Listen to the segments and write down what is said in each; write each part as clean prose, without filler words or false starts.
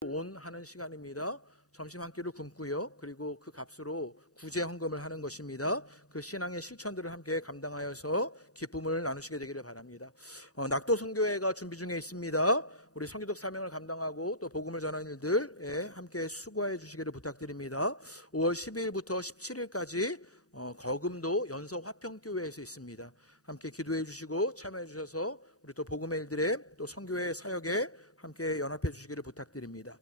하는 시간입니다. 점심 한 끼를 굶고요. 그리고 그 값으로 구제 헌금을 하는 것입니다. 그 신앙의 실천들을 함께 감당하여서 기쁨을 나누시게 되기를 바랍니다. 낙도 선교회가 준비 중에 있습니다. 우리 선교적 사명을 감당하고 또 복음을 전하는 일들에 함께 수고해 주시기를 부탁드립니다. 5월 12일부터 17일까지 거금도 연서 화평교회에서 있습니다. 함께 기도해 주시고 참여해 주셔서 우리 또 복음의 일들에 또 선교회 사역에 함께 연합해 주시기를 부탁드립니다.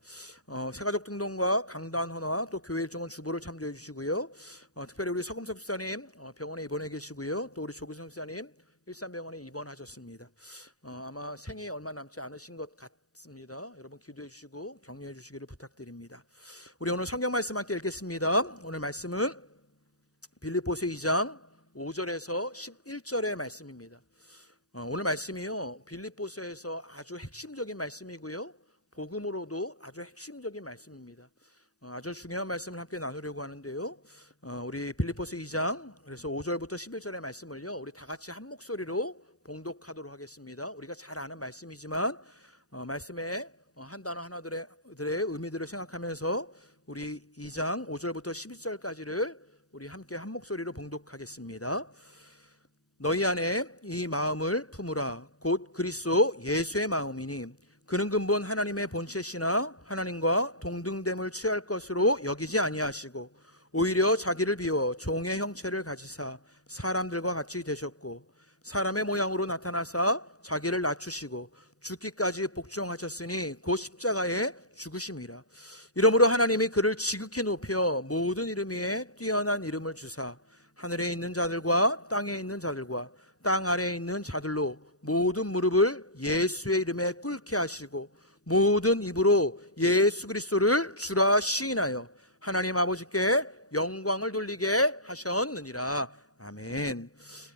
새가족 등록과 강단 헌화 또 교회 일정은 주보를 참조해 주시고요. 특별히 우리 서금석 집사님 병원에 입원해 계시고요. 또 우리 조규성 집사님 일산병원에 입원하셨습니다. 아마 생이 얼마 남지 않으신 것 같습니다. 여러분 기도해 주시고 격려해 주시기를 부탁드립니다. 우리 오늘 성경 말씀 함께 읽겠습니다. 오늘 말씀은 빌립보서 2장 5절에서 11절의 말씀입니다. 오늘 말씀이요, 빌립보서에서 아주 핵심적인 말씀이고요, 복음으로도 아주 핵심적인 말씀입니다. 아주 중요한 말씀을 함께 나누려고 하는데요, 우리 빌립보서 2장 그래서 5절부터 11절의 말씀을요, 우리 다 같이 한 목소리로 봉독하도록 하겠습니다. 우리가 잘 아는 말씀이지만 말씀의 한 단어 하나들의 의미들을 생각하면서 우리 2장 5절부터 11절까지를 우리 함께 한 목소리로 봉독하겠습니다. 너희 안에 이 마음을 품으라. 곧 그리스도 예수의 마음이니 그는 근본 하나님의 본체시나 하나님과 동등됨을 취할 것으로 여기지 아니하시고 오히려 자기를 비워 종의 형체를 가지사 사람들과 같이 되셨고 사람의 모양으로 나타나사 자기를 낮추시고 죽기까지 복종하셨으니 곧 십자가에 죽으심이라. 이러므로 하나님이 그를 지극히 높여 모든 이름 위에 뛰어난 이름을 주사 하늘에 있는 자들과 땅에 있는 자들과 땅 아래에 있는 자들로 모든 무릎을 예수의 이름에 꿇게 하시고 모든 입으로 예수 그리스도를 주라 시인하여 하나님 아버지께 영광을 돌리게 하셨느니라. 아멘.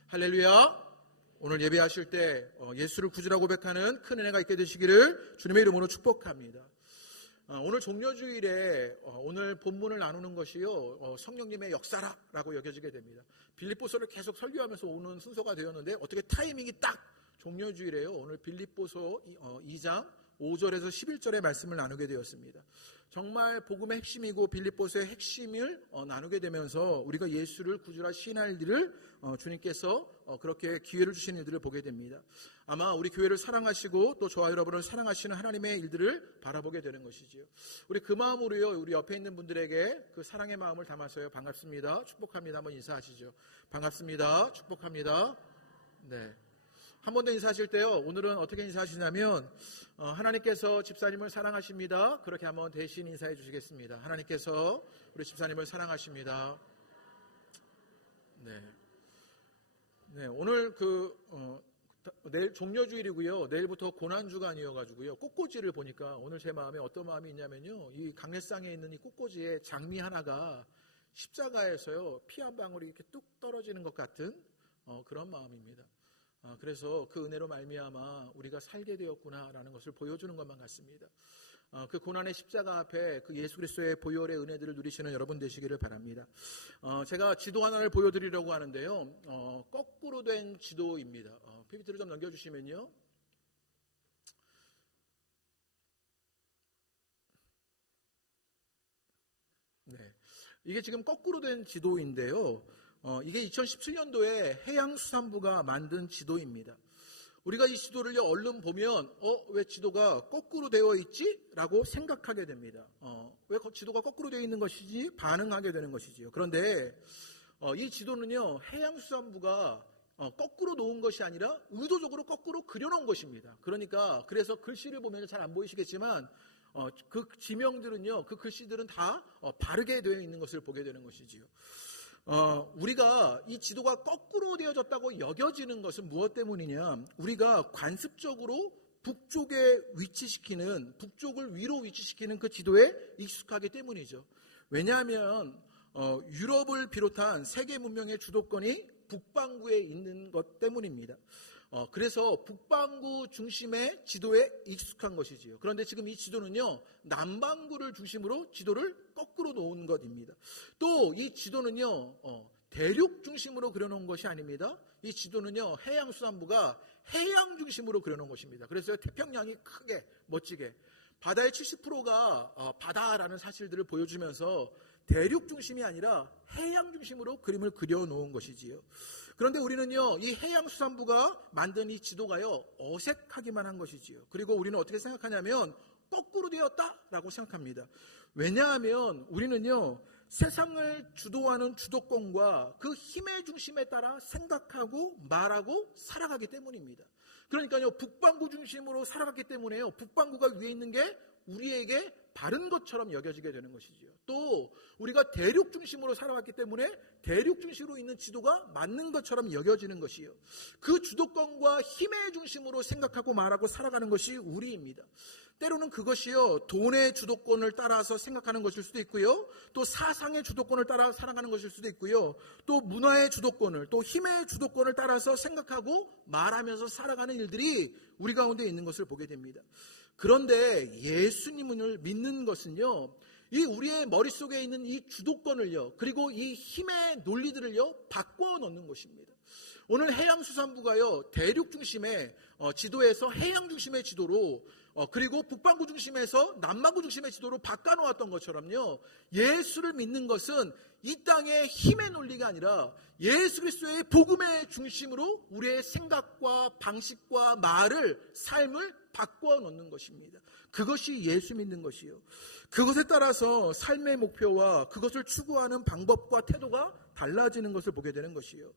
할렐루야. 오늘 예배하실 때 예수를 구주라 고백하는 큰 은혜가 있게 되시기를 주님의 이름으로 축복합니다. 오늘 종려주일에 오늘 본문을 나누는 것이요, 성령님의 역사라고 여겨지게 됩니다. 빌립보서를 계속 설교하면서 오는 순서가 되었는데 어떻게 타이밍이 딱 종려주일에요. 오늘 빌립보서 2장 5절에서 11절의 말씀을 나누게 되었습니다. 정말 복음의 핵심이고 빌립보서의 핵심을 나누게 되면서 우리가 예수를 구주라 시인할 일을 주님께서 그렇게 기회를 주시는 일들을 보게 됩니다. 아마 우리 교회를 사랑하시고 또 저와 여러분을 사랑하시는 하나님의 일들을 바라보게 되는 것이지요. 우리 그 마음으로요, 우리 옆에 있는 분들에게 그 사랑의 마음을 담아서요, 반갑습니다, 축복합니다 한번 인사하시죠. 반갑습니다, 축복합니다. 네. 한 번 더 인사하실 때요, 오늘은 어떻게 인사하시냐면 하나님께서 집사님을 사랑하십니다. 그렇게 한번 대신 인사해 주시겠습니다. 하나님께서 우리 집사님을 사랑하십니다. 네, 오늘 내일 종려주일이고요. 내일부터 고난주간이어가지고요. 꽃꽂이를 보니까 오늘 제 마음에 어떤 마음이 있냐면요, 이 강례상에 있는 이 꽃꽂이의 장미 하나가 십자가에서요, 피 한 방울이 이렇게 뚝 떨어지는 것 같은 그런 마음입니다. 그래서 그 은혜로 말미암아 우리가 살게 되었구나라는 것을 보여주는 것만 같습니다. 그 고난의 십자가 앞에 그 예수 그리스도의 보혈의 은혜들을 누리시는 여러분 되시기를 바랍니다. 제가 지도 하나를 보여드리려고 하는데요, 거꾸로 된 지도입니다. PPT를 좀 넘겨주시면요, 네, 이게 지금 거꾸로 된 지도인데요, 이게 2017년도에 해양수산부가 만든 지도입니다. 우리가 이 지도를 얼른 보면 왜 지도가 거꾸로 되어 있지? 라고 생각하게 됩니다. 왜 지도가 거꾸로 되어 있는 것이지? 반응하게 되는 것이지요. 그런데 이 지도는요, 해양수산부가 거꾸로 놓은 것이 아니라 의도적으로 거꾸로 그려놓은 것입니다. 그래서 글씨를 보면 잘 안 보이시겠지만 그 지명들은요, 그 글씨들은 다 바르게 되어 있는 것을 보게 되는 것이지요. 우리가 이 지도가 거꾸로 되어졌다고 여겨지는 것은 무엇 때문이냐? 우리가 관습적으로 북쪽을 위로 위치시키는 그 지도에 익숙하기 때문이죠. 왜냐하면 유럽을 비롯한 세계 문명의 주도권이 북반구에 있는 것 때문입니다. 그래서 북반구 중심의 지도에 익숙한 것이지요. 그런데 지금 이 지도는요, 남반구를 중심으로 지도를 거꾸로 놓은 것입니다. 또 이 지도는요, 대륙 중심으로 그려놓은 것이 아닙니다. 이 지도는요, 해양수산부가 해양 중심으로 그려놓은 것입니다. 그래서 태평양이 크게 멋지게, 바다의 70%가 바다라는 사실들을 보여주면서 대륙 중심이 아니라 해양 중심으로 그림을 그려놓은 것이지요. 그런데 우리는요, 이 해양수산부가 만든 이 지도가요, 어색하기만 한 것이지요. 그리고 우리는 어떻게 생각하냐면 거꾸로 되었다라고 생각합니다. 왜냐하면 우리는요, 세상을 주도하는 주도권과 그 힘의 중심에 따라 생각하고 말하고 살아가기 때문입니다. 그러니까요, 북반구 중심으로 살아갔기 때문에요, 북반구가 위에 있는 게 우리에게 바른 것처럼 여겨지게 되는 것이지요. 또 우리가 대륙 중심으로 살아갔기 때문에 대륙 중심으로 있는 지도가 맞는 것처럼 여겨지는 것이요. 그 주도권과 힘의 중심으로 생각하고 말하고 살아가는 것이 우리입니다. 때로는 그것이요, 돈의 주도권을 따라서 생각하는 것일 수도 있고요, 또 사상의 주도권을 따라 살아가는 것일 수도 있고요, 또 문화의 주도권을, 또 힘의 주도권을 따라서 생각하고 말하면서 살아가는 일들이 우리 가운데 있는 것을 보게 됩니다. 그런데 예수님을 믿는 것은요, 이 우리의 머릿속에 있는 이 주도권을요, 그리고 이 힘의 논리들을요, 바꿔 놓는 것입니다. 오늘 해양수산부가요, 대륙 중심의 지도에서 해양 중심의 지도로, 그리고 북반구 중심에서 남반구 중심의 지도로 바꿔놓았던 것처럼요, 예수를 믿는 것은 이 땅의 힘의 논리가 아니라 예수 그리스도의 복음의 중심으로 우리의 생각과 방식과 말을, 삶을 바꿔놓는 것입니다. 그것이 예수 믿는 것이요. 그것에 따라서 삶의 목표와 그것을 추구하는 방법과 태도가 달라지는 것을 보게 되는 것이요.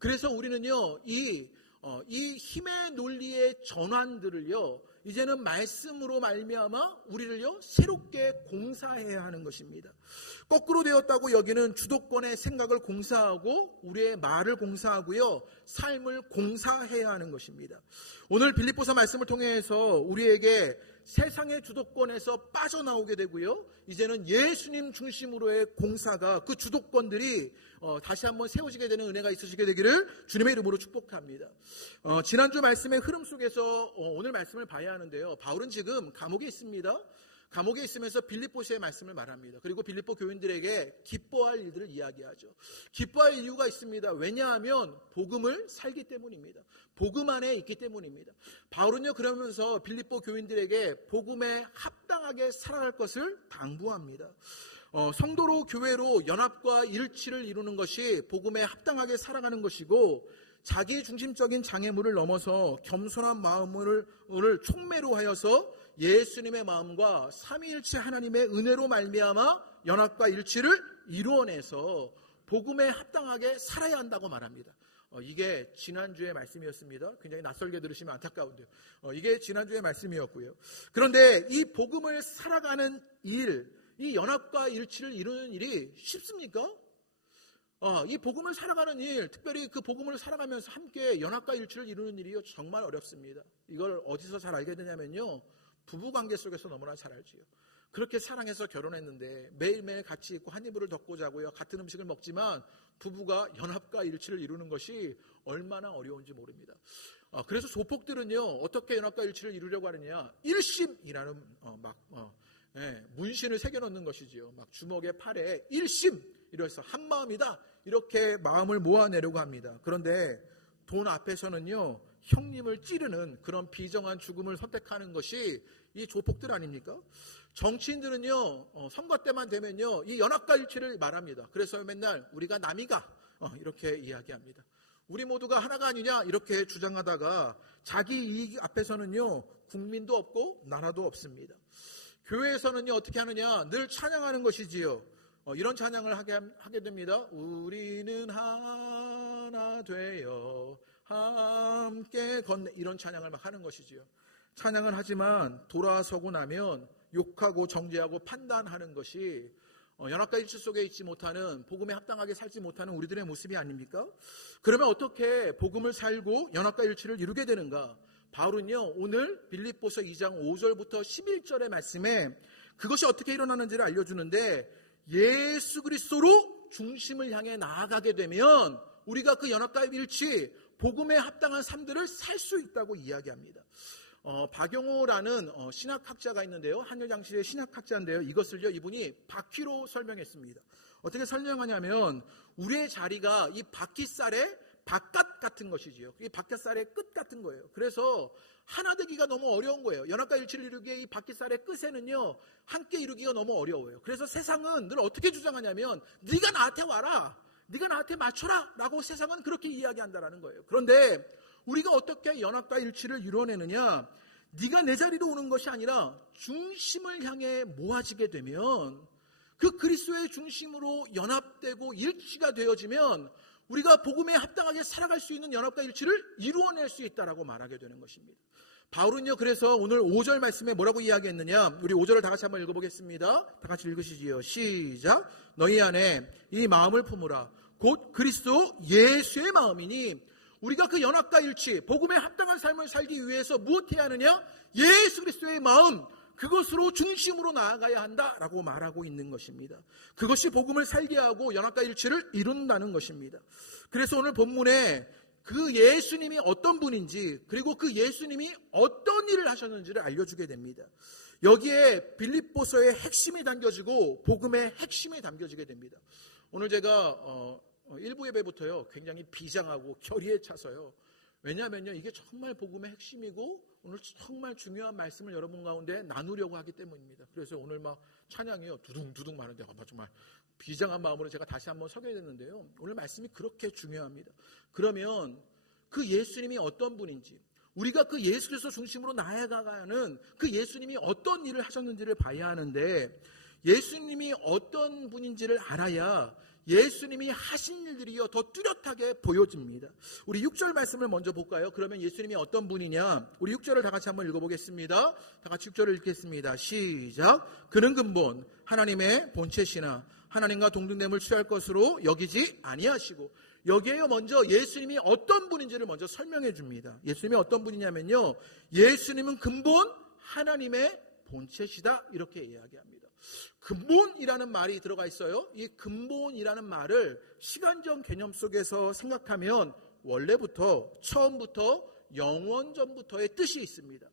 그래서 우리는요, 이 힘의 논리의 전환들을요, 이제는 말씀으로 말미암아 우리를요, 새롭게 공사해야 하는 것입니다. 거꾸로 되었다고 여기는 주도권의 생각을 공사하고 우리의 말을 공사하고요, 삶을 공사해야 하는 것입니다. 오늘 빌립보서 말씀을 통해서 우리에게 세상의 주도권에서 빠져나오게 되고요, 이제는 예수님 중심으로의 공사가, 그 주도권들이 다시 한번 세워지게 되는 은혜가 있으시게 되기를 주님의 이름으로 축복합니다. 지난주 말씀의 흐름 속에서 오늘 말씀을 봐야 하는데요, 바울은 지금 감옥에 있습니다. 감옥에 있으면서 빌립보서의 말씀을 말합니다. 그리고 빌립보 교인들에게 기뻐할 일들을 이야기하죠. 기뻐할 이유가 있습니다. 왜냐하면 복음을 살기 때문입니다. 복음 안에 있기 때문입니다. 바울은요, 그러면서 빌립보 교인들에게 복음에 합당하게 살아갈 것을 당부합니다. 성도로 교회로 연합과 일치를 이루는 것이 복음에 합당하게 살아가는 것이고, 자기 중심적인 장애물을 넘어서 겸손한 마음을 촉매로 하여서 예수님의 마음과 삼위일체 하나님의 은혜로 말미암아 연합과 일치를 이루어내서 복음에 합당하게 살아야 한다고 말합니다. 이게 지난주의 말씀이었습니다. 굉장히 낯설게 들으시면 안타까운데요. 이게 지난주의 말씀이었고요. 그런데 이 복음을 살아가는 일, 이 연합과 일치를 이루는 일이 쉽습니까? 이 복음을 살아가는 일, 특별히 그 복음을 살아가면서 함께 연합과 일치를 이루는 일이요, 정말 어렵습니다. 이걸 어디서 잘 알게 되냐면요, 부부관계 속에서 너무나 잘 알지요. 그렇게 사랑해서 결혼했는데 매일매일 같이 있고 한 이불을 덮고 자고요, 같은 음식을 먹지만 부부가 연합과 일치를 이루는 것이 얼마나 어려운지 모릅니다. 그래서 조폭들은요, 어떻게 연합과 일치를 이루려고 하느냐, 일심이라는 문신을 새겨놓는 것이지요. 막 주먹에 팔에 일심, 이래서 한마음이다, 이렇게 마음을 모아내려고 합니다. 그런데 돈 앞에서는요, 형님을 찌르는 그런 비정한 죽음을 선택하는 것이 이 조폭들 아닙니까? 정치인들은요, 선거 때만 되면요, 이 연합과 일치를 말합니다. 그래서 맨날 우리가 남이가 이렇게 이야기합니다. 우리 모두가 하나가 아니냐, 이렇게 주장하다가 자기 이익 앞에서는요, 국민도 없고 나라도 없습니다. 교회에서는요, 어떻게 하느냐, 늘 찬양하는 것이지요. 이런 찬양을 하게 됩니다. 우리는 하나 되어 함께 걷네, 이런 찬양을 막 하는 것이지요. 찬양을 하지만 돌아서고 나면 욕하고 정죄하고 판단하는 것이 연합과 일치 속에 있지 못하는, 복음에 합당하게 살지 못하는 우리들의 모습이 아닙니까? 그러면 어떻게 복음을 살고 연합과 일치를 이루게 되는가? 바울은요, 오늘 빌립보서 2장 5절부터 11절의 말씀에 그것이 어떻게 일어나는지를 알려주는데, 예수 그리스도로 중심을 향해 나아가게 되면 우리가 그 연합과 일치, 복음에 합당한 삶들을 살 수 있다고 이야기합니다. 박용호라는 신학학자가 있는데요, 한일장실의 신학학자인데요, 이것을요, 이분이 바퀴로 설명했습니다. 어떻게 설명하냐면, 우리의 자리가 이 바퀴살에 바깥 같은 것이지요. 이 바깥살의 끝 같은 거예요. 그래서 하나 되기가 너무 어려운 거예요. 연합과 일치를 이루기에 이 바깥살의 끝에는요, 함께 이루기가 너무 어려워요. 그래서 세상은 늘 어떻게 주장하냐면 네가 나한테 와라, 네가 나한테 맞춰라 라고 세상은 그렇게 이야기한다라는 거예요. 그런데 우리가 어떻게 연합과 일치를 이루어내느냐, 네가 내 자리로 오는 것이 아니라 중심을 향해 모아지게 되면, 그 그리스도의 중심으로 연합되고 일치가 되어지면 우리가 복음에 합당하게 살아갈 수 있는 연합과 일치를 이루어낼 수 있다라고 말하게 되는 것입니다. 바울은요, 그래서 오늘 5절 말씀에 뭐라고 이야기했느냐, 우리 5절을 다 같이 한번 읽어보겠습니다. 다 같이 읽으시지요. 시작. 너희 안에 이 마음을 품으라. 곧 그리스도 예수의 마음이니, 우리가 그 연합과 일치, 복음에 합당한 삶을 살기 위해서 무엇해야 하느냐? 예수 그리스도의 마음, 그것으로 중심으로 나아가야 한다라고 말하고 있는 것입니다. 그것이 복음을 살게 하고 연합과 일치를 이룬다는 것입니다. 그래서 오늘 본문에 그 예수님이 어떤 분인지, 그리고 그 예수님이 어떤 일을 하셨는지를 알려주게 됩니다. 여기에 빌립보서의 핵심이 담겨지고 복음의 핵심이 담겨지게 됩니다. 오늘 제가 일부 예배부터요, 굉장히 비장하고 결의에 차서요. 왜냐하면요, 이게 정말 복음의 핵심이고 오늘 정말 중요한 말씀을 여러분 가운데 나누려고 하기 때문입니다. 그래서 오늘 막 찬양이요, 두둥두둥 마는데 정말 비장한 마음으로 제가 다시 한번 서게 됐는데요, 오늘 말씀이 그렇게 중요합니다. 그러면 그 예수님이 어떤 분인지, 우리가 그 예수 그리스도 중심으로 나아가는 그 예수님이 어떤 일을 하셨는지를 봐야 하는데, 예수님이 어떤 분인지를 알아야 예수님이 하신 일들이요 더 뚜렷하게 보여집니다. 우리 6절 말씀을 먼저 볼까요? 그러면 예수님이 어떤 분이냐, 우리 6절을 다 같이 한번 읽어보겠습니다. 다 같이 6절을 읽겠습니다. 시작. 그는 근본 하나님의 본체시나 하나님과 동등됨을 취할 것으로 여기지 아니하시고, 여기에요 먼저 예수님이 어떤 분인지를 먼저 설명해 줍니다. 예수님이 어떤 분이냐면요, 예수님은 근본 하나님의 본체시다, 이렇게 이야기합니다. 근본이라는 말이 들어가 있어요. 이 근본이라는 말을 시간적 개념 속에서 생각하면 원래부터, 처음부터, 영원전부터의 뜻이 있습니다.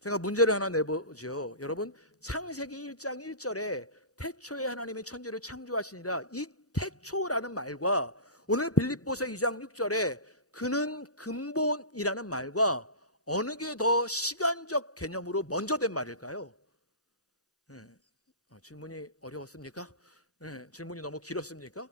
제가 문제를 하나 내보죠. 여러분, 창세기 1장 1절에 태초에 하나님이 천지를 창조하시니라, 이 태초라는 말과 오늘 빌립보서 2장 6절에 그는 근본이라는 말과 어느 게 더 시간적 개념으로 먼저 된 말일까요? 질문이 어려웠습니까? 질문이 너무 길었습니까?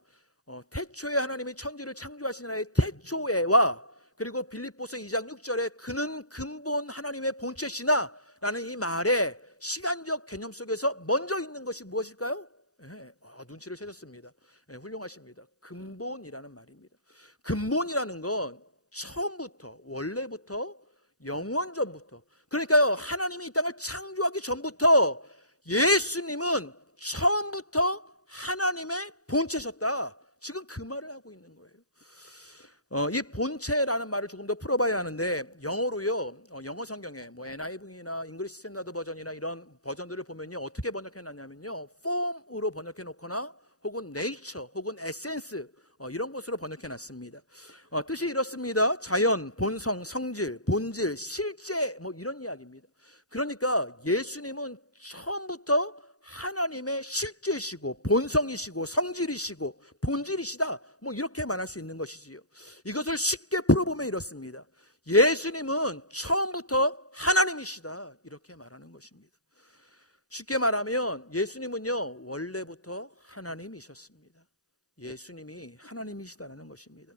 태초에 하나님이 천지를 창조하시니라의 태초에와, 그리고 빌립보서 2장 6절에 그는 근본 하나님의 본체시나 라는 이 말의 시간적 개념 속에서 먼저 있는 것이 무엇일까요? 눈치를 채셨습니다. 훌륭하십니다. 근본이라는 말입니다. 근본이라는 건 처음부터, 원래부터, 영원전부터, 그러니까요, 하나님이 이 땅을 창조하기 전부터 예수님은 처음부터 하나님의 본체셨다, 지금 그 말을 하고 있는 거예요. 이 본체라는 말을 조금 더 풀어봐야 하는데, 영어로요, 영어 성경에 뭐 NIV나 잉글리시 스탠다드 버전이나 이런 버전들을 보면요, 어떻게 번역해 놨냐면요, form으로 번역해 놓거나 혹은 nature 혹은 essence, 이런 것으로 번역해 놨습니다. 뜻이 이렇습니다. 자연, 본성, 성질, 본질, 실제, 뭐 이런 이야기입니다. 그러니까 예수님은 처음부터 하나님의 실제이시고 본성이시고 성질이시고 본질이시다, 뭐 이렇게 말할 수 있는 것이지요. 이것을 쉽게 풀어보면 이렇습니다. 예수님은 처음부터 하나님이시다, 이렇게 말하는 것입니다. 쉽게 말하면 예수님은요, 원래부터 하나님이셨습니다. 예수님이 하나님이시다는 것입니다.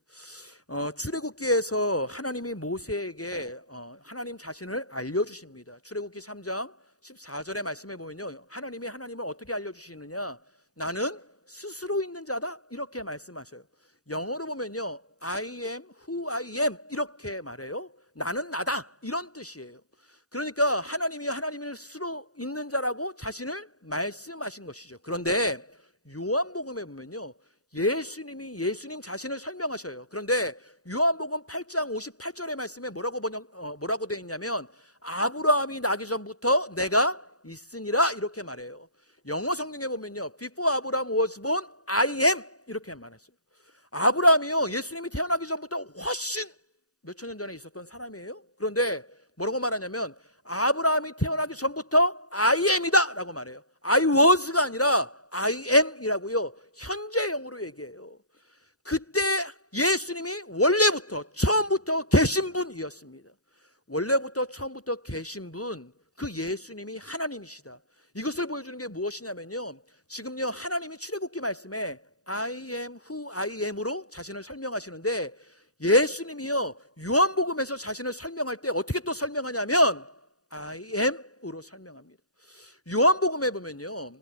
출애굽기에서 하나님이 모세에게 하나님 자신을 알려주십니다. 출애굽기 3장 14절의 말씀에 보면요, 하나님이 하나님을 어떻게 알려주시느냐, 나는 스스로 있는 자다, 이렇게 말씀하셔요. 영어로 보면요, I am who I am, 이렇게 말해요. 나는 나다, 이런 뜻이에요. 그러니까 하나님이 하나님을 스스로 있는 자라고 자신을 말씀하신 것이죠. 그런데 요한복음에 보면요, 예수님이 예수님 자신을 설명하셔요. 그런데 요한복음 8장 58절의 말씀에 뭐라고 되어 있냐면, 아브라함이 나기 전부터 내가 있으니라, 이렇게 말해요. 영어 성경에 보면요, Before Abraham was born, I am, 이렇게 말했어요. 아브라함이요, 예수님이 태어나기 전부터 훨씬 몇천 년 전에 있었던 사람이에요. 그런데 뭐라고 말하냐면, 아브라함이 태어나기 전부터 I am이다 라고 말해요. I was가 아니라 I am 이라고요, 현재형으로 얘기해요. 그때 예수님이 원래부터 처음부터 계신 분이었습니다. 원래부터 처음부터 계신 분, 그 예수님이 하나님이시다. 이것을 보여주는 게 무엇이냐면요, 지금요 하나님이 출애굽기 말씀에 I am who I am으로 자신을 설명하시는데, 예수님이요 요한복음에서 자신을 설명할 때 어떻게 또 설명하냐면 I am으로 설명합니다. 요한복음에 보면요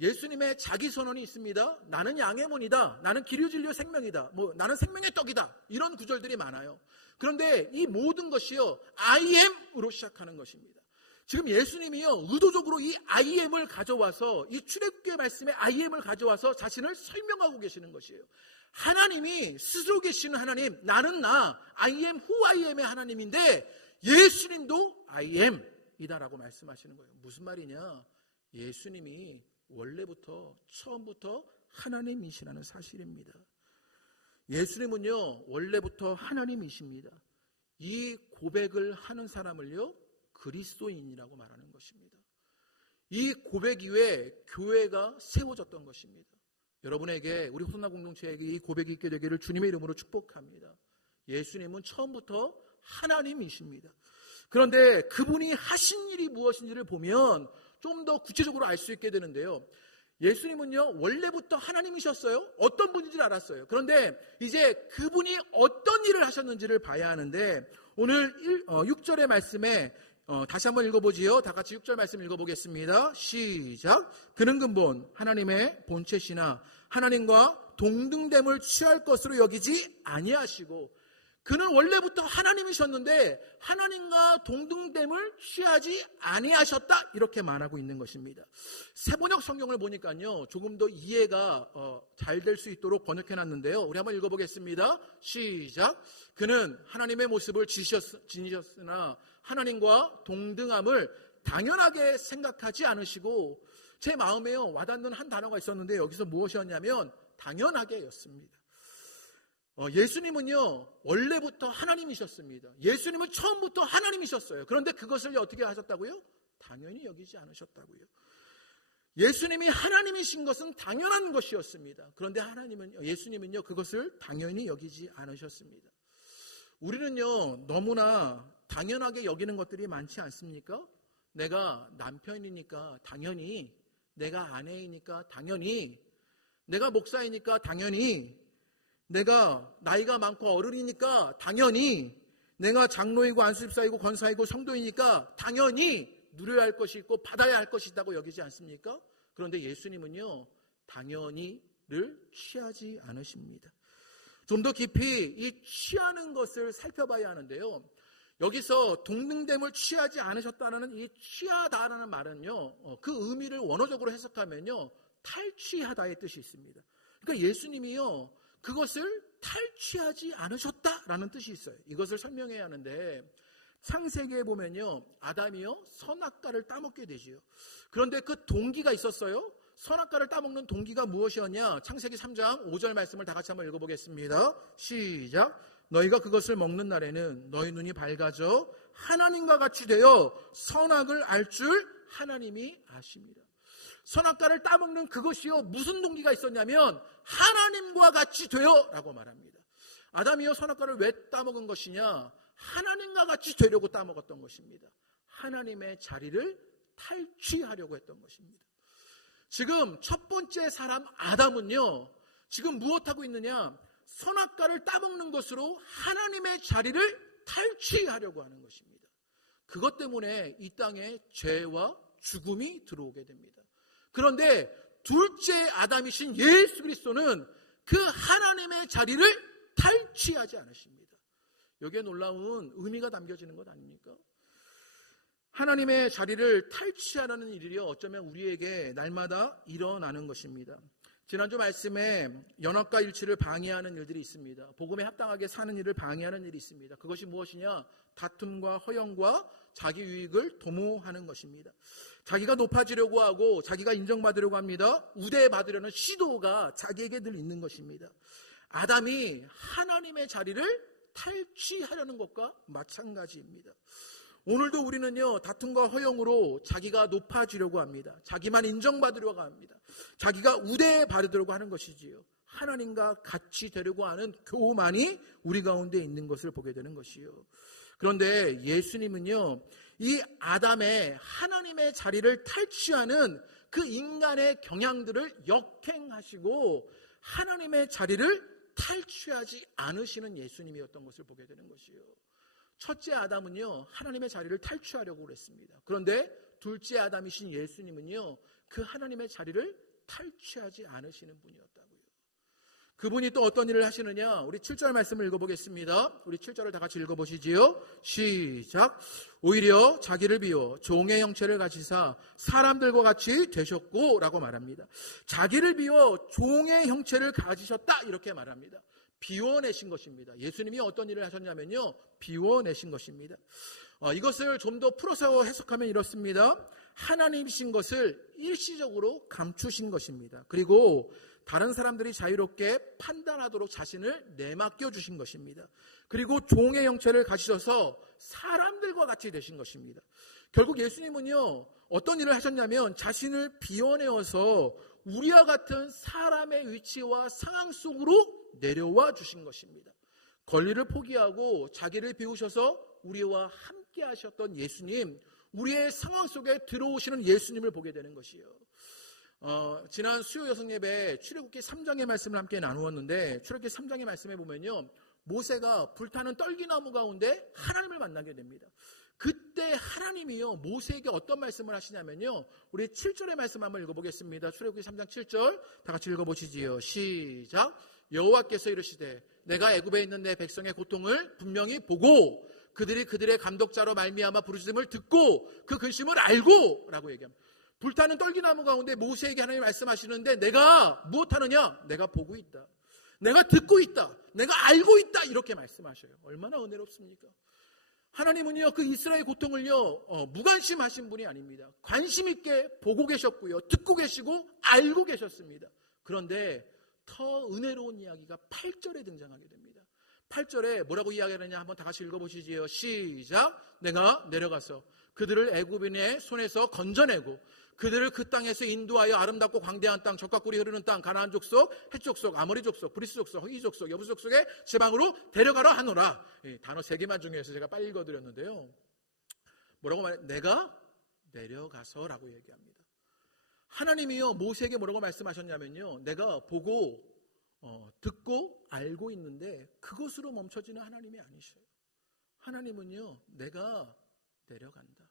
예수님의 자기 선언이 있습니다. 나는 양의 문이다, 나는 길이요 진리요 생명이다, 나는 생명의 떡이다, 이런 구절들이 많아요. 그런데 이 모든 것이요 I am으로 시작하는 것입니다. 지금 예수님이요 의도적으로 이 I am을 가져와서, 이 출애굽기의 말씀에 I am을 가져와서 자신을 설명하고 계시는 것이에요. 하나님이 스스로 계시는 하나님, 나는 나 I am who I am의 하나님인데 예수님도 I am 이다라고 말씀하시는 거예요. 무슨 말이냐, 예수님이 원래부터 처음부터 하나님이시라는 사실입니다. 예수님은요 원래부터 하나님이십니다. 이 고백을 하는 사람을요 그리스도인이라고 말하는 것입니다. 이 고백 이후에 교회가 세워졌던 것입니다. 여러분에게, 우리 호선나 공동체에게 이 고백이 있게 되기를 주님의 이름으로 축복합니다. 예수님은 처음부터 하나님이십니다. 그런데 그분이 하신 일이 무엇인지를 보면 좀 더 구체적으로 알 수 있게 되는데요, 예수님은요 원래부터 하나님이셨어요. 어떤 분인지를 알았어요. 그런데 이제 그분이 어떤 일을 하셨는지를 봐야 하는데, 오늘 6절의 말씀에 다시 한번 읽어보지요. 다 같이 6절 말씀 읽어보겠습니다. 시작. 그는 근본 하나님의 본체시나 하나님과 동등됨을 취할 것으로 여기지 아니하시고, 그는 원래부터 하나님이셨는데 하나님과 동등됨을 취하지 아니하셨다, 이렇게 말하고 있는 것입니다. 세번역 성경을 보니까요 조금 더 이해가 잘 될 수 있도록 번역해놨는데요, 우리 한번 읽어보겠습니다. 시작. 그는 하나님의 모습을 지니셨으나 하나님과 동등함을 당연하게 생각하지 않으시고, 제 마음에요 와닿는 한 단어가 있었는데 여기서 무엇이었냐면 당연하게 였습니다. 예수님은요 원래부터 하나님이셨습니다. 예수님은 처음부터 하나님이셨어요. 그런데 그것을 어떻게 하셨다고요? 당연히 여기지 않으셨다고요. 예수님이 하나님이신 것은 당연한 것이었습니다. 그런데 예수님은요 그것을 당연히 여기지 않으셨습니다. 우리는요 너무나 당연하게 여기는 것들이 많지 않습니까? 내가 남편이니까 당연히, 내가 아내이니까 당연히, 내가 목사이니까 당연히, 내가 나이가 많고 어른이니까 당연히, 내가 장로이고 안수집사이고 권사이고 성도이니까 당연히 누려야 할 것이 있고 받아야 할 것이 있다고 여기지 않습니까? 그런데 예수님은요 당연히를 취하지 않으십니다. 좀 더 깊이 이 취하는 것을 살펴봐야 하는데요, 여기서 동등됨을 취하지 않으셨다는 이 취하다라는 말은요 그 의미를 원어적으로 해석하면요 탈취하다의 뜻이 있습니다. 그러니까 예수님이요 그것을 탈취하지 않으셨다라는 뜻이 있어요. 이것을 설명해야 하는데, 창세기에 보면요 아담이요 선악과를 따먹게 되지요. 그런데 그 동기가 있었어요. 선악과를 따먹는 동기가 무엇이었냐? 창세기 3장 5절 말씀을 다 같이 한번 읽어보겠습니다. 시작. 너희가 그것을 먹는 날에는 너희 눈이 밝아져 하나님과 같이 되어 선악을 알 줄 하나님이 아십니다. 선악과를 따먹는 그것이요 무슨 동기가 있었냐면 하나님과 같이 되어 라고 말합니다. 아담이요 선악과를 왜 따먹은 것이냐? 하나님과 같이 되려고 따먹었던 것입니다. 하나님의 자리를 탈취하려고 했던 것입니다. 지금 첫 번째 사람 아담은요 지금 무엇하고 있느냐? 선악과를 따먹는 것으로 하나님의 자리를 탈취하려고 하는 것입니다. 그것 때문에 이 땅에 죄와 죽음이 들어오게 됩니다. 그런데 둘째 아담이신 예수 그리스도는 그 하나님의 자리를 탈취하지 않으십니다. 여기에 놀라운 의미가 담겨지는 것 아닙니까? 하나님의 자리를 탈취하라는 일이 어쩌면 우리에게 날마다 일어나는 것입니다. 지난주 말씀에 연합과 일치를 방해하는 일들이 있습니다. 복음에 합당하게 사는 일을 방해하는 일이 있습니다. 그것이 무엇이냐? 다툼과 허영과 자기 유익을 도모하는 것입니다. 자기가 높아지려고 하고 자기가 인정받으려고 합니다. 우대받으려는 시도가 자기에게 늘 있는 것입니다. 아담이 하나님의 자리를 탈취하려는 것과 마찬가지입니다. 오늘도 우리는요 다툼과 허영으로 자기가 높아지려고 합니다. 자기만 인정받으려고 합니다. 자기가 우대받으려고 하는 것이지요. 하나님과 같이 되려고 하는 교만이 우리 가운데 있는 것을 보게 되는 것이요. 그런데 예수님은요, 이 아담의 하나님의 자리를 탈취하는 그 인간의 경향들을 역행하시고 하나님의 자리를 탈취하지 않으시는 예수님이었던 것을 보게 되는 것이요. 첫째 아담은요, 하나님의 자리를 탈취하려고 그랬습니다. 그런데 둘째 아담이신 예수님은요, 그 하나님의 자리를 탈취하지 않으시는 분이었다고요. 그분이 또 어떤 일을 하시느냐? 우리 7절 말씀을 읽어보겠습니다. 우리 7절을 다 같이 읽어보시지요. 시작. 오히려 자기를 비워 종의 형체를 가지사 사람들과 같이 되셨고 라고 말합니다. 자기를 비워 종의 형체를 가지셨다 이렇게 말합니다. 비워내신 것입니다. 예수님이 어떤 일을 하셨냐면요, 비워내신 것입니다. 이것을 좀 더 풀어서 해석하면 이렇습니다. 하나님이신 것을 일시적으로 감추신 것입니다. 그리고 다른 사람들이 자유롭게 판단하도록 자신을 내맡겨 주신 것입니다. 그리고 종의 형체를 가지셔서 사람들과 같이 되신 것입니다. 결국 예수님은요, 어떤 일을 하셨냐면 자신을 비워내어서 우리와 같은 사람의 위치와 상황 속으로 내려와 주신 것입니다. 권리를 포기하고 자기를 비우셔서 우리와 함께 하셨던 예수님, 우리의 상황 속에 들어오시는 예수님을 보게 되는 것이에요. 지난 수요 여성 예배 출애굽기 3장의 말씀을 함께 나누었는데, 출애굽기 3장의 말씀에 보면요, 모세가 불타는 떨기나무 가운데 하나님을 만나게 됩니다. 그때 하나님이요, 모세에게 어떤 말씀을 하시냐면요, 우리 7절의 말씀 한번 읽어보겠습니다. 출애굽기 3장 7절 다 같이 읽어보시지요. 시작. 여호와께서 이르시되 내가 애굽에 있는 내 백성의 고통을 분명히 보고 그들이 그들의 감독자로 말미암아 부르짖음을 듣고 그 근심을 알고 라고 얘기합니다. 불타는 떨기나무 가운데 모세에게 하나님이 말씀하시는데, 내가 무엇하느냐? 내가 보고 있다, 내가 듣고 있다, 내가 알고 있다, 이렇게 말씀하셔요. 얼마나 은혜롭습니까? 하나님은요, 그 이스라엘 고통을요, 무관심하신 분이 아닙니다. 관심 있게 보고 계셨고요, 듣고 계시고 알고 계셨습니다. 그런데 더 은혜로운 이야기가 8절에 등장하게 됩니다. 8절에 뭐라고 이야기하느냐 한번 다 같이 읽어보시지요. 시작. 내가 내려가서 그들을 애굽인의 손에서 건져내고 그들을 그 땅에서 인도하여 아름답고 광대한 땅, 젖과 꿀이 흐르는 땅, 가나안 족속, 헷 족속, 아모리 족속, 브리스 족속, 허기 족속, 여부스 족속의 지방으로 데려가라 하노라. 단어 3개만 중요해서 제가 빨리 읽어드렸는데요. 뭐라고 말해? 내가 내려가서라고 얘기합니다. 하나님이요, 모세에게 뭐라고 말씀하셨냐면요, 내가 보고 듣고 알고 있는데 그것으로 멈춰지는 하나님이 아니셔요. 하나님은요, 내가 내려간다,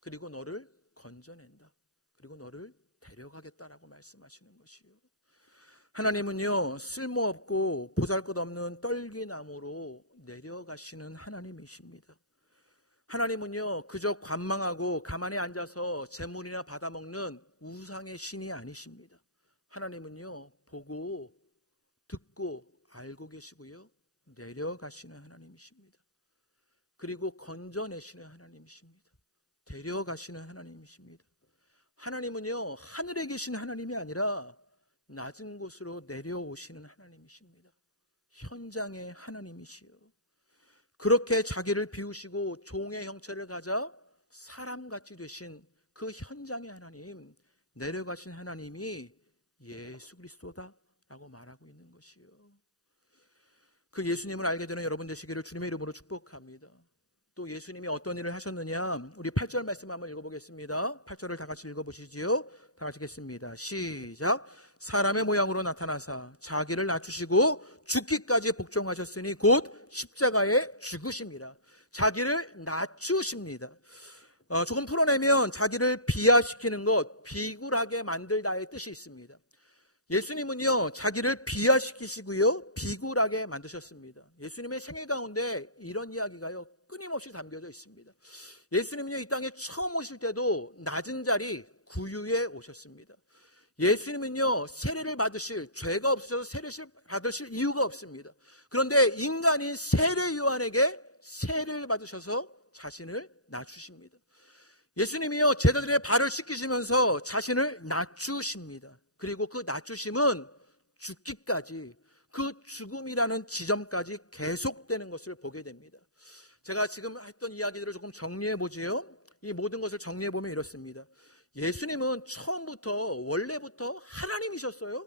그리고 너를 건져낸다, 그리고 너를 데려가겠다라고 말씀하시는 것이요. 하나님은요, 쓸모없고 보잘것없는 떨기나무로 내려가시는 하나님이십니다. 하나님은요, 그저 관망하고 가만히 앉아서 재물이나 받아먹는 우상의 신이 아니십니다. 하나님은요, 보고 듣고 알고 계시고요, 내려가시는 하나님이십니다. 그리고 건져내시는 하나님이십니다. 데려가시는 하나님이십니다. 하나님은요, 하늘에 계신 하나님이 아니라 낮은 곳으로 내려오시는 하나님이십니다. 현장의 하나님이시요, 그렇게 자기를 비우시고 종의 형체를 가져 사람같이 되신 그 현장의 하나님, 내려가신 하나님이 예수 그리스도다라고 말하고 있는 것이요. 그 예수님을 알게 되는 여러분 되시기를 주님의 이름으로 축복합니다. 또 예수님이 어떤 일을 하셨느냐, 우리 8절 말씀 한번 읽어보겠습니다. 8절을 다 같이 읽어보시지요. 다 같이 읽겠습니다. 시작. 사람의 모양으로 나타나사 자기를 낮추시고 죽기까지 복종하셨으니 곧 십자가에 죽으십니다. 자기를 낮추십니다. 조금 풀어내면 자기를 비하시키는 것, 비굴하게 만들다의 뜻이 있습니다. 예수님은요, 자기를 비하시키시고요, 비굴하게 만드셨습니다. 예수님의 생애 가운데 이런 이야기가요, 끊임없이 담겨져 있습니다. 예수님은요, 이 땅에 처음 오실 때도 낮은 자리 구유에 오셨습니다. 예수님은요, 세례를 받으실, 죄가 없어서 세례를 받으실 이유가 없습니다. 그런데 인간인 세례 요한에게 세례를 받으셔서 자신을 낮추십니다. 예수님이요, 제자들의 발을 씻기시면서 자신을 낮추십니다. 그리고 그 낮추심은 죽기까지, 그 죽음이라는 지점까지 계속되는 것을 보게 됩니다. 제가 지금 했던 이야기들을 조금 정리해 보지요. 이 모든 것을 정리해 보면 이렇습니다. 예수님은 처음부터 원래부터 하나님이셨어요.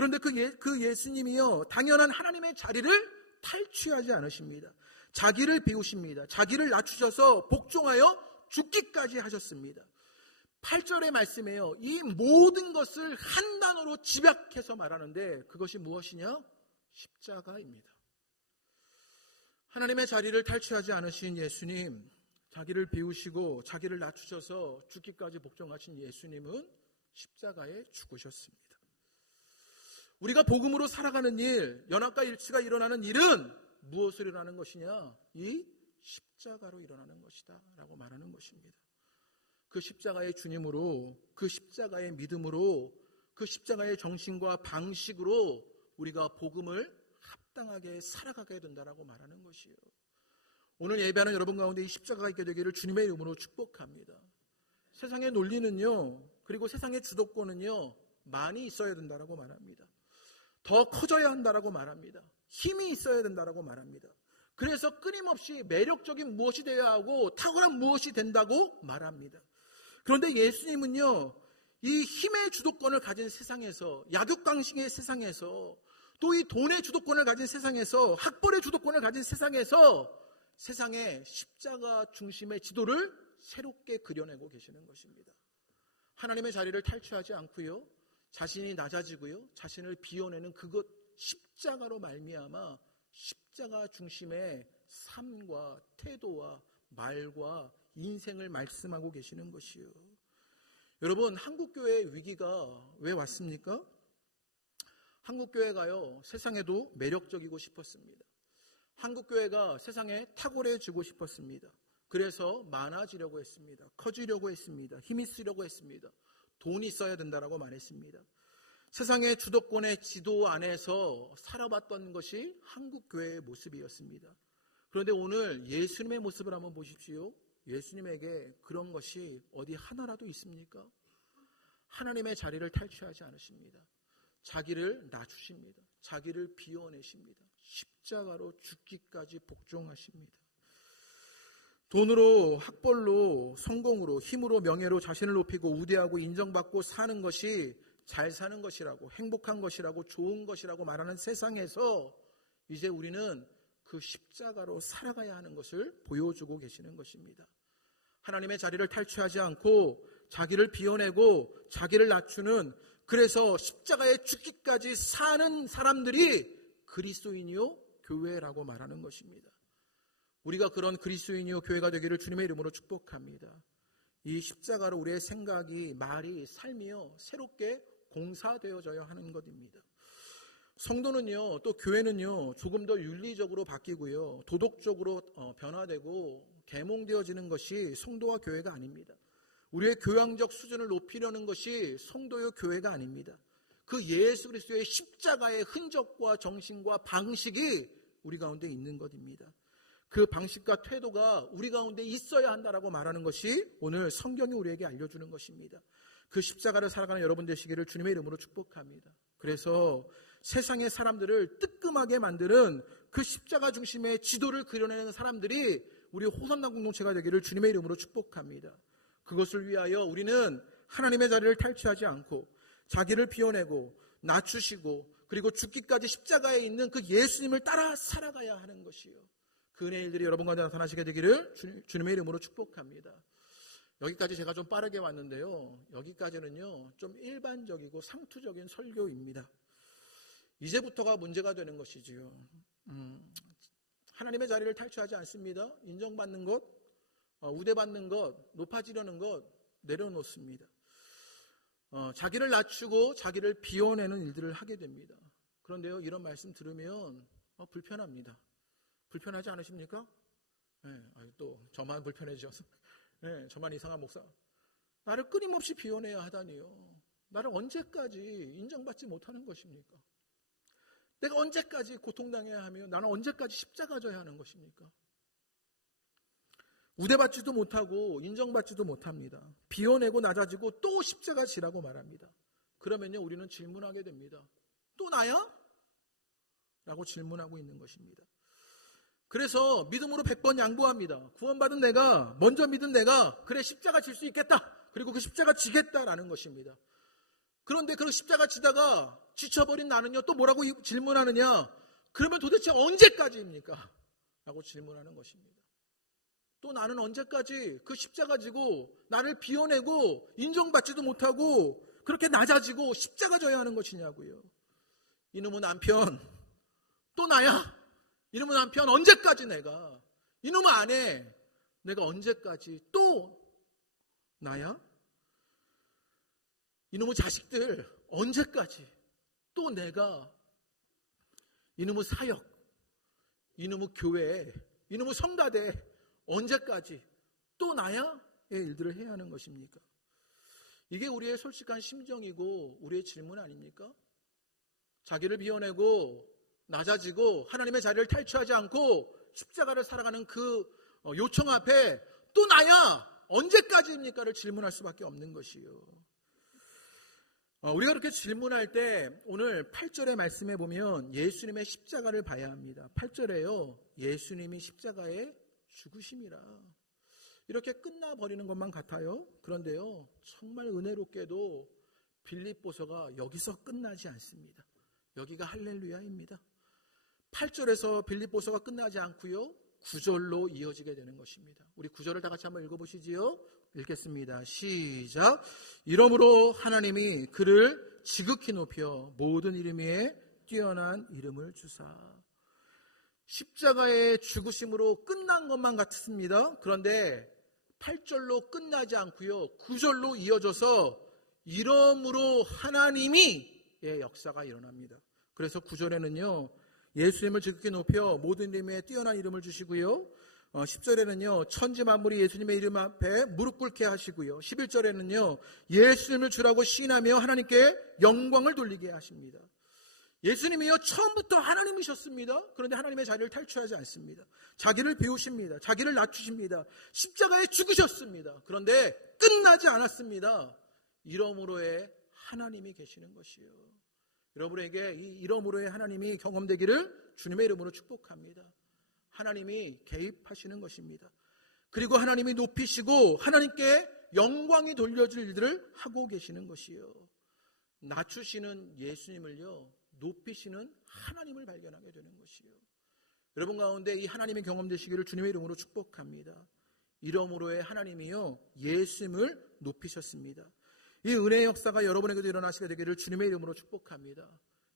그런데 그 예수님이요, 당연한 하나님의 자리를 탈취하지 않으십니다. 자기를 비우십니다. 자기를 낮추셔서 복종하여 죽기까지 하셨습니다. 8절의 말씀에요, 이 모든 것을 한 단어로 집약해서 말하는데 그것이 무엇이냐? 십자가입니다. 하나님의 자리를 탈취하지 않으신 예수님, 자기를 비우시고 자기를 낮추셔서 죽기까지 복종하신 예수님은 십자가에 죽으셨습니다. 우리가 복음으로 살아가는 일, 연합과 일치가 일어나는 일은 무엇으로 일어나는 것이냐? 이 십자가로 일어나는 것이다 라고 말하는 것입니다. 그 십자가의 주님으로, 그 십자가의 믿음으로, 그 십자가의 정신과 방식으로 우리가 복음을 합당하게 살아가게 된다라고 말하는 것이에요. 오늘 예배하는 여러분 가운데 이 십자가가 있게 되기를 주님의 이름으로 축복합니다. 세상의 논리는요, 그리고 세상의 주도권은요, 많이 있어야 된다라고 말합니다. 더 커져야 한다라고 말합니다. 힘이 있어야 된다라고 말합니다. 그래서 끊임없이 매력적인 무엇이 되어야 하고 탁월한 무엇이 된다고 말합니다. 그런데 예수님은요, 이 힘의 주도권을 가진 세상에서, 약육강식의 세상에서, 또 이 돈의 주도권을 가진 세상에서, 학벌의 주도권을 가진 세상에서 세상의 십자가 중심의 지도를 새롭게 그려내고 계시는 것입니다. 하나님의 자리를 탈취하지 않고요, 자신이 낮아지고요, 자신을 비워내는 그것 십자가로 말미암아 십자가 중심의 삶과 태도와 말과 인생을 말씀하고 계시는 것이요. 여러분, 한국교회의 위기가 왜 왔습니까? 한국교회가요, 세상에도 매력적이고 싶었습니다. 한국교회가 세상에 탁월해지고 싶었습니다. 그래서 많아지려고 했습니다. 커지려고 했습니다. 힘이 쓰려고 했습니다. 돈이 있어야 된다라고 말했습니다. 세상의 주도권의 지도 안에서 살아봤던 것이 한국교회의 모습이었습니다. 그런데 오늘 예수님의 모습을 한번 보십시오. 예수님에게 그런 것이 어디 하나라도 있습니까? 하나님의 자리를 탈취하지 않으십니다. 자기를 낮추십니다. 자기를 비워내십니다. 십자가로 죽기까지 복종하십니다. 돈으로, 학벌로, 성공으로, 힘으로, 명예로 자신을 높이고 우대하고 인정받고 사는 것이 잘 사는 것이라고, 행복한 것이라고, 좋은 것이라고 말하는 세상에서 이제 우리는 그 십자가로 살아가야 하는 것을 보여주고 계시는 것입니다. 하나님의 자리를 탈취하지 않고 자기를 비워내고 자기를 낮추는, 그래서 십자가에 죽기까지 사는 사람들이 그리스도인이요 교회라고 말하는 것입니다. 우리가 그런 그리스도인이요 교회가 되기를 주님의 이름으로 축복합니다. 이 십자가로 우리의 생각이, 말이, 삶이요 새롭게 공사되어져야 하는 것입니다. 성도는요, 또 교회는요, 조금 더 윤리적으로 바뀌고요, 도덕적으로 변화되고 계몽되어지는 것이 성도와 교회가 아닙니다. 우리의 교양적 수준을 높이려는 것이 성도요 교회가 아닙니다. 그 예수 그리스도의 십자가의 흔적과 정신과 방식이 우리 가운데 있는 것입니다. 그 방식과 태도가 우리 가운데 있어야 한다라고 말하는 것이 오늘 성경이 우리에게 알려주는 것입니다. 그 십자가를 살아가는 여러분 되시기를 주님의 이름으로 축복합니다. 그래서 세상의 사람들을 뜨끔하게 만드는 그 십자가 중심의 지도를 그려내는 사람들이 우리 호산나 공동체가 되기를 주님의 이름으로 축복합니다. 그것을 위하여 우리는 하나님의 자리를 탈취하지 않고 자기를 비워내고 낮추시고 그리고 죽기까지 십자가에 있는 그 예수님을 따라 살아가야 하는 것이요. 그 은혜의 일들이 여러분 가운데 나타나시게 되기를 주님의 이름으로 축복합니다. 여기까지 제가 좀 빠르게 왔는데요, 여기까지는요 좀 일반적이고 상투적인 설교입니다. 이제부터가 문제가 되는 것이지요. 하나님의 자리를 탈취하지 않습니다. 인정받는 것, 우대받는 것, 높아지려는 것 내려놓습니다. 자기를 낮추고 자기를 비워내는 일들을 하게 됩니다. 그런데요, 이런 말씀 들으면 불편합니다. 불편하지 않으십니까? 네, 또 저만 불편해지셔서 네, 저만 이상한 목사. 나를 끊임없이 비워내야 하다니요. 나를 언제까지 인정받지 못하는 것입니까? 내가 언제까지 고통당해야 하며 나는 언제까지 십자가 져야 하는 것입니까? 우대받지도 못하고 인정받지도 못합니다. 비워내고 낮아지고 또 십자가 지라고 말합니다. 그러면요, 우리는 질문하게 됩니다. 또 나야? 라고 질문하고 있는 것입니다. 그래서 믿음으로 100번 양보합니다. 구원받은 내가, 먼저 믿은 내가, 그래 십자가 질 수 있겠다. 그리고 그 십자가 지겠다라는 것입니다. 그런데 그 십자가 지다가 지쳐버린 나는요, 또 뭐라고 질문하느냐? 그러면 도대체 언제까지입니까? 라고 질문하는 것입니다. 또 나는 언제까지 그 십자가 지고 나를 비워내고 인정받지도 못하고 그렇게 낮아지고 십자가 져야 하는 것이냐고요. 이놈의 남편, 또 나야? 이놈의 남편 언제까지 내가? 이놈의 아내, 내가 언제까지 또 나야? 이놈의 자식들 언제까지 또 내가? 이놈의 사역, 이놈의 교회, 이놈의 성가대 언제까지 또 나야의 일들을 해야 하는 것입니까? 이게 우리의 솔직한 심정이고 우리의 질문 아닙니까? 자기를 비워내고 낮아지고 하나님의 자리를 탈취하지 않고 십자가를 살아가는 그 요청 앞에 또 나야 언제까지입니까를 질문할 수밖에 없는 것이요. 우리가 그렇게 질문할 때 오늘 8절의 말씀에 보면 예수님의 십자가를 봐야 합니다. 8절에요. 예수님이 십자가에 죽으심이라. 이렇게 끝나버리는 것만 같아요. 그런데요, 정말 은혜롭게도 빌립보서가 여기서 끝나지 않습니다. 여기가 할렐루야입니다. 8절에서 빌립보서가 끝나지 않고요, 9절로 이어지게 되는 것입니다. 우리 9절을 다 같이 한번 읽어보시지요. 읽겠습니다. 시작. 이러므로 하나님이 그를 지극히 높여 모든 이름 위에 뛰어난 이름을 주사. 십자가의 죽으심으로 끝난 것만 같습니다. 그런데 8절로 끝나지 않고요, 9절로 이어져서 이러므로 하나님이 의 역사가 일어납니다. 그래서 9절에는요, 예수님을 지극히 높여 모든 이름 위에 뛰어난 이름을 주시고요, 10절에는요 천지 만물이 예수님의 이름 앞에 무릎 꿇게 하시고요, 11절에는요 예수님을 주라고 시인하며 하나님께 영광을 돌리게 하십니다. 예수님이요 처음부터 하나님이셨습니다. 그런데 하나님의 자리를 탈취하지 않습니다. 자기를 비우십니다. 자기를 낮추십니다. 십자가에 죽으셨습니다. 그런데 끝나지 않았습니다. 이러므로의 하나님이 계시는 것이요. 여러분에게 이 이러므로의 하나님이 경험되기를 주님의 이름으로 축복합니다. 하나님이 개입하시는 것입니다. 그리고 하나님이 높이시고 하나님께 영광이 돌려질 일들을 하고 계시는 것이요. 낮추시는 예수님을요, 높이시는 하나님을 발견하게 되는 것이요. 여러분 가운데 이 하나님의 경험되시기를 주님의 이름으로 축복합니다. 이러므로의 하나님이요 예수님을 높이셨습니다. 이 은혜의 역사가 여러분에게도 일어나시게 되기를 주님의 이름으로 축복합니다.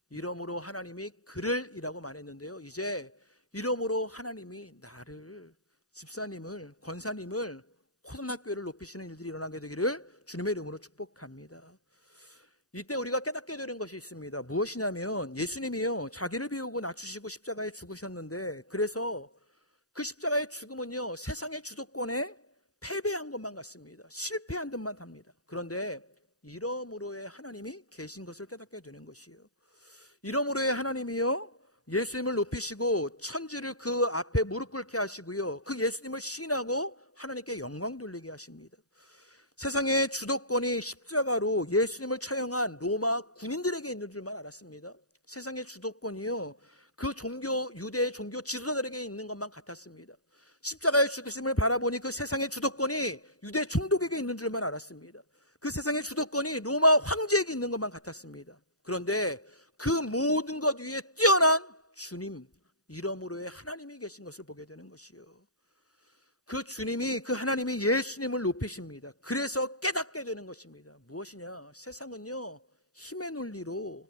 이러므로 하나님이 그를 이라고 말했는데요, 이제 이러므로 하나님이 나를, 집사님을, 권사님을, 호돈학교회를 높이시는 일들이 일어나게 되기를 주님의 이름으로 축복합니다. 이때 우리가 깨닫게 되는 것이 있습니다. 무엇이냐면 예수님이요 자기를 비우고 낮추시고 십자가에 죽으셨는데, 그래서 그 십자가의 죽음은요 세상의 주도권에 패배한 것만 같습니다. 실패한 듯만 합니다. 그런데 이러므로의 하나님이 계신 것을 깨닫게 되는 것이요, 이러므로의 하나님이요 예수님을 높이시고 천지를 그 앞에 무릎 꿇게 하시고요, 그 예수님을 시인하고 하나님께 영광 돌리게 하십니다. 세상의 주도권이 십자가로 예수님을 처형한 로마 군인들에게 있는 줄만 알았습니다. 세상의 주도권이요 그 유대의 종교 지도자들에게 있는 것만 같았습니다. 십자가의 죽으심을 바라보니 그 세상의 주도권이 유대 총독에게 있는 줄만 알았습니다. 그 세상의 주도권이 로마 황제에게 있는 것만 같았습니다. 그런데 그 모든 것 위에 뛰어난 주님, 이러므로의 하나님이 계신 것을 보게 되는 것이요, 그 주님이, 그 하나님이 예수님을 높이십니다. 그래서 깨닫게 되는 것입니다. 무엇이냐? 세상은요 힘의 논리로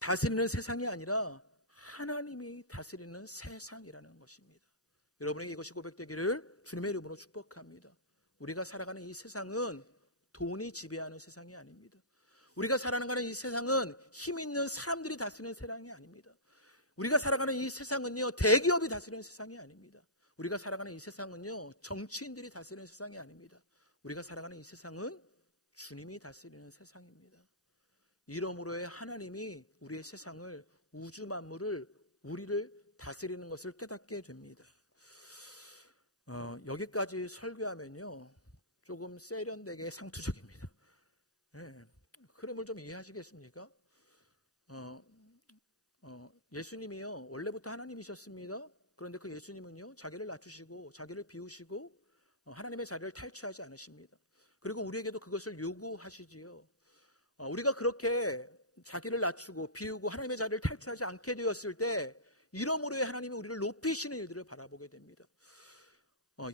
다스리는 세상이 아니라 하나님이 다스리는 세상이라는 것입니다. 여러분에게 이것이 고백되기를 주님의 이름으로 축복합니다. 우리가 살아가는 이 세상은 돈이 지배하는 세상이 아닙니다. 우리가 살아가는 이 세상은 힘 있는 사람들이 다스리는 세상이 아닙니다. 우리가 살아가는 이 세상은요 대기업이 다스리는 세상이 아닙니다. 우리가 살아가는 이 세상은요 정치인들이 다스리는 세상이 아닙니다. 우리가 살아가는 이 세상은 주님이 다스리는 세상입니다. 이러므로의 하나님이 우리의 세상을, 우주 만물을, 우리를 다스리는 것을 깨닫게 됩니다. 여기까지 설교하면요 조금 세련되게 상투적입니다. 네, 흐름을 좀 이해하시겠습니까? 예수님이요 원래부터 하나님이셨습니다. 그런데 그 예수님은요 자기를 낮추시고 자기를 비우시고 하나님의 자리를 탈취하지 않으십니다. 그리고 우리에게도 그것을 요구하시지요. 우리가 그렇게 자기를 낮추고 비우고 하나님의 자리를 탈취하지 않게 되었을 때 이러므로의 하나님이 우리를 높이시는 일들을 바라보게 됩니다.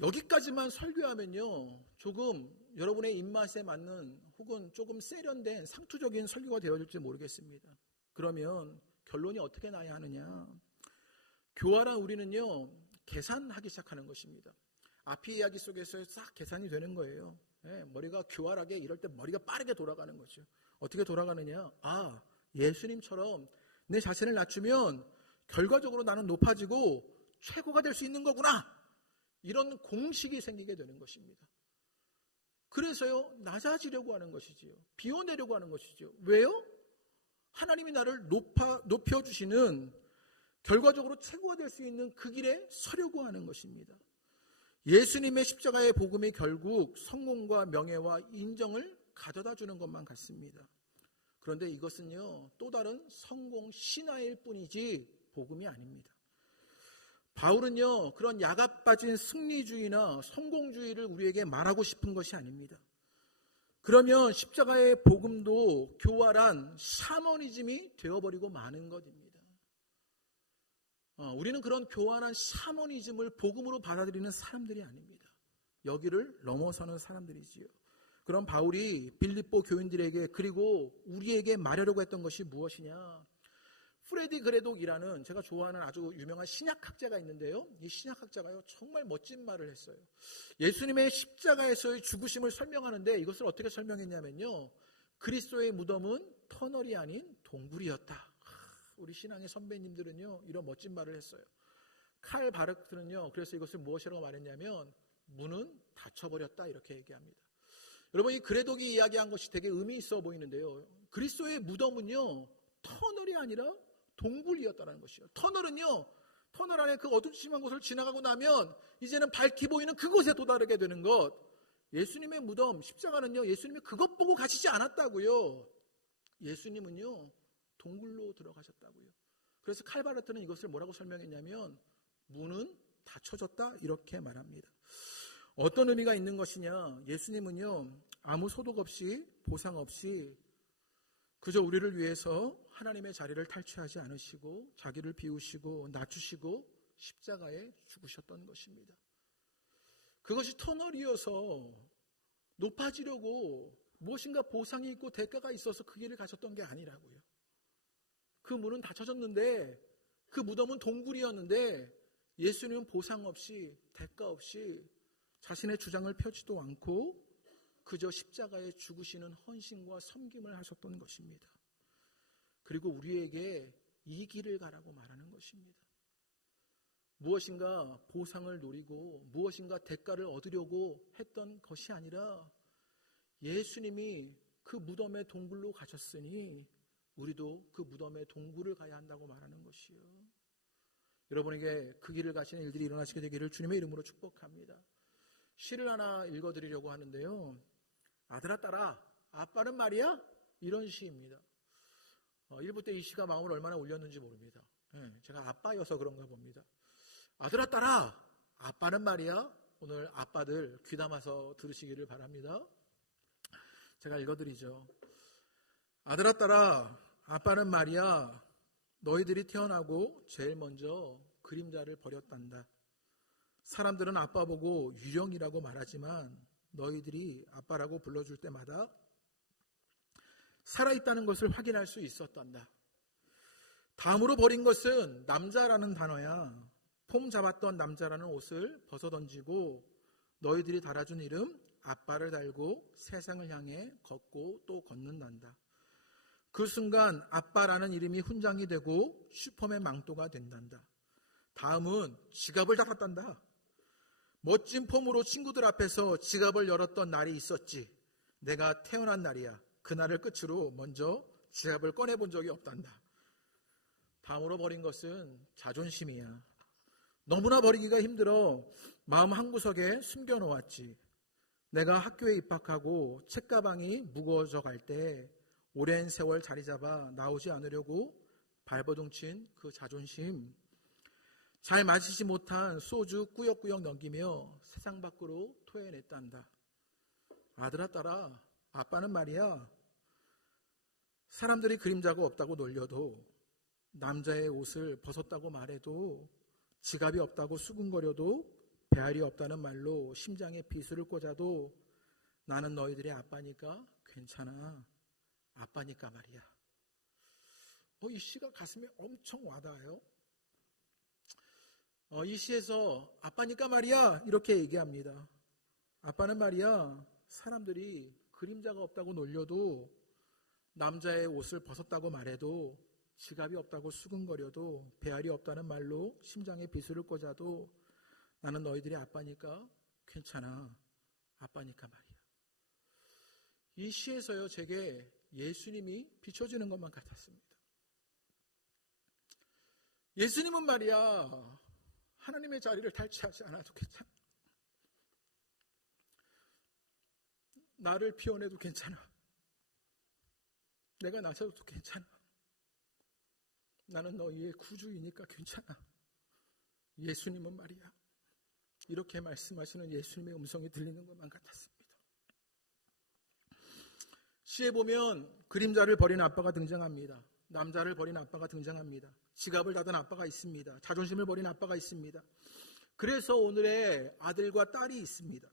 여기까지만 설교하면요, 조금 여러분의 입맛에 맞는 혹은 조금 세련된 상투적인 설교가 되어질지 모르겠습니다. 그러면 결론이 어떻게 나야 하느냐? 교활한 우리는요, 계산하기 시작하는 것입니다. 앞의 이야기 속에서 싹 계산이 되는 거예요. 머리가 교활하게, 이럴 때 머리가 빠르게 돌아가는 거죠. 어떻게 돌아가느냐? 예수님처럼 내 자신을 낮추면 결과적으로 나는 높아지고 최고가 될 수 있는 거구나. 이런 공식이 생기게 되는 것입니다. 그래서요, 낮아지려고 하는 것이지요. 비워내려고 하는 것이지요. 왜요? 하나님이 나를 높여주시는, 결과적으로 최고가 될 수 있는 그 길에 서려고 하는 것입니다. 예수님의 십자가의 복음이 결국 성공과 명예와 인정을 가져다 주는 것만 같습니다. 그런데 이것은요, 또 다른 성공 신화일 뿐이지 복음이 아닙니다. 바울은요, 그런 야가 빠진 승리주의나 성공주의를 우리에게 말하고 싶은 것이 아닙니다. 그러면 십자가의 복음도 교활한 샤머니즘이 되어버리고 마는 것입니다. 우리는 그런 교활한 샤머니즘을 복음으로 받아들이는 사람들이 아닙니다. 여기를 넘어서는 사람들이지요. 그럼 바울이 빌립보 교인들에게, 그리고 우리에게 말하려고 했던 것이 무엇이냐? 프레디 그레독이라는 제가 좋아하는 아주 유명한 신약학자가 있는데요, 이 신약학자가요, 정말 멋진 말을 했어요. 예수님의 십자가에서의 죽으심을 설명하는데 이것을 어떻게 설명했냐면요, 그리스도의 무덤은 터널이 아닌 동굴이었다. 우리 신앙의 선배님들은요, 이런 멋진 말을 했어요. 칼 바르트는요, 그래서 이것을 무엇이라고 말했냐면 문은 닫혀버렸다, 이렇게 얘기합니다. 여러분, 이 그레독이 이야기한 것이 되게 의미 있어 보이는데요, 그리스도의 무덤은요, 터널이 아니라 동굴이었다는 것이요. 터널 안에 그 어둠침한 곳을 지나가고 나면 이제는 밝게 보이는 그곳에 도달하게 되는 것. 예수님의 무덤, 십자가는요, 예수님이 그것 보고 가시지 않았다고요. 예수님은요, 동굴로 들어가셨다고요. 그래서 칼바르트는 이것을 뭐라고 설명했냐면 문은 닫혀졌다, 이렇게 말합니다. 어떤 의미가 있는 것이냐? 예수님은요, 아무 소득 없이, 보상 없이 그저 우리를 위해서 하나님의 자리를 탈취하지 않으시고 자기를 비우시고 낮추시고 십자가에 죽으셨던 것입니다. 그것이 터널이어서 높아지려고 무엇인가 보상이 있고 대가가 있어서 그 길을 가셨던 게 아니라고요. 그 문은 닫혀졌는데, 그 무덤은 동굴이었는데 예수님은 보상 없이, 대가 없이 자신의 주장을 펴지도 않고 그저 십자가에 죽으시는 헌신과 섬김을 하셨던 것입니다. 그리고 우리에게 이 길을 가라고 말하는 것입니다. 무엇인가 보상을 노리고 무엇인가 대가를 얻으려고 했던 것이 아니라 예수님이 그 무덤의 동굴로 가셨으니 우리도 그 무덤의 동굴을 가야 한다고 말하는 것이요. 여러분에게 그 길을 가시는 일들이 일어나시게 되기를 주님의 이름으로 축복합니다. 시를 하나 읽어드리려고 하는데요, 아들아 딸아 아빠는 말이야, 이런 시입니다. 1부 때 이 시가 마음을 얼마나 울렸는지 모릅니다. 제가 아빠여서 그런가 봅니다. 아들아 딸아 아빠는 말이야. 오늘 아빠들 귀담아서 들으시기를 바랍니다. 제가 읽어드리죠. 아들아 딸아 아빠는 말이야, 너희들이 태어나고 제일 먼저 그림자를 버렸단다. 사람들은 아빠 보고 유령이라고 말하지만 너희들이 아빠라고 불러줄 때마다 살아있다는 것을 확인할 수 있었단다. 다음으로 버린 것은 남자라는 단어야. 폼 잡았던 남자라는 옷을 벗어던지고 너희들이 달아준 이름 아빠를 달고 세상을 향해 걷고 또 걷는단다. 그 순간 아빠라는 이름이 훈장이 되고 슈퍼맨 망토가 된단다. 다음은 지갑을 닫았단다. 멋진 폼으로 친구들 앞에서 지갑을 열었던 날이 있었지. 내가 태어난 날이야. 그날을 끝으로 먼저 지갑을 꺼내본 적이 없단다. 다음으로 버린 것은 자존심이야. 너무나 버리기가 힘들어 마음 한구석에 숨겨놓았지. 내가 학교에 입학하고 책가방이 무거워져 갈 때 오랜 세월 자리 잡아 나오지 않으려고 발버둥친 그 자존심, 잘 마시지 못한 소주 꾸역꾸역 넘기며 세상 밖으로 토해냈단다. 아들아 딸아 아빠는 말이야, 사람들이 그림자가 없다고 놀려도, 남자의 옷을 벗었다고 말해도, 지갑이 없다고 수군거려도, 배알이 없다는 말로 심장에 비수를 꽂아도 나는 너희들의 아빠니까 괜찮아. 아빠니까 말이야. 이 시가 가슴에 엄청 와닿아요. 이 시에서 아빠니까 말이야 이렇게 얘기합니다. 아빠는 말이야, 사람들이 그림자가 없다고 놀려도, 남자의 옷을 벗었다고 말해도, 지갑이 없다고 수근거려도, 배알이 없다는 말로 심장에 비수를 꽂아도 나는 너희들의 아빠니까 괜찮아. 아빠니까 말이야. 이 시에서요, 제게 예수님이 비춰지는 것만 같았습니다. 예수님은 말이야, 하나님의 자리를 탈취하지 않아도 괜찮아. 나를 비워내도 괜찮아. 내가 나서도 괜찮아. 나는 너희의 구주이니까 괜찮아. 예수님은 말이야, 이렇게 말씀하시는 예수님의 음성이 들리는 것만 같았습니다. 시에 보면 그림자를 버린 아빠가 등장합니다. 남자를 버린 아빠가 등장합니다. 지갑을 닫은 아빠가 있습니다. 자존심을 버린 아빠가 있습니다. 그래서 오늘의 아들과 딸이 있습니다.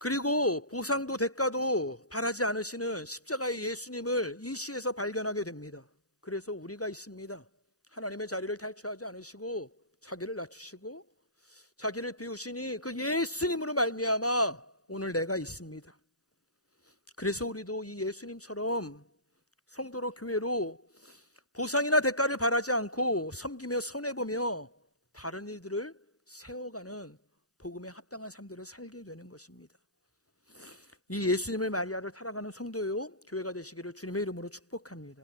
그리고 보상도 대가도 바라지 않으시는 십자가의 예수님을 이 시에서 발견하게 됩니다. 그래서 우리가 있습니다. 하나님의 자리를 탈취하지 않으시고 자기를 낮추시고 자기를 비우시니 그 예수님으로 말미암아 오늘 내가 있습니다. 그래서 우리도 이 예수님처럼 성도로, 교회로 보상이나 대가를 바라지 않고 섬기며 손해보며 다른 이들을 세워가는 복음에 합당한 삶들을 살게 되는 것입니다. 이 예수님을 마리아를 따라가는 성도요, 교회가 되시기를 주님의 이름으로 축복합니다.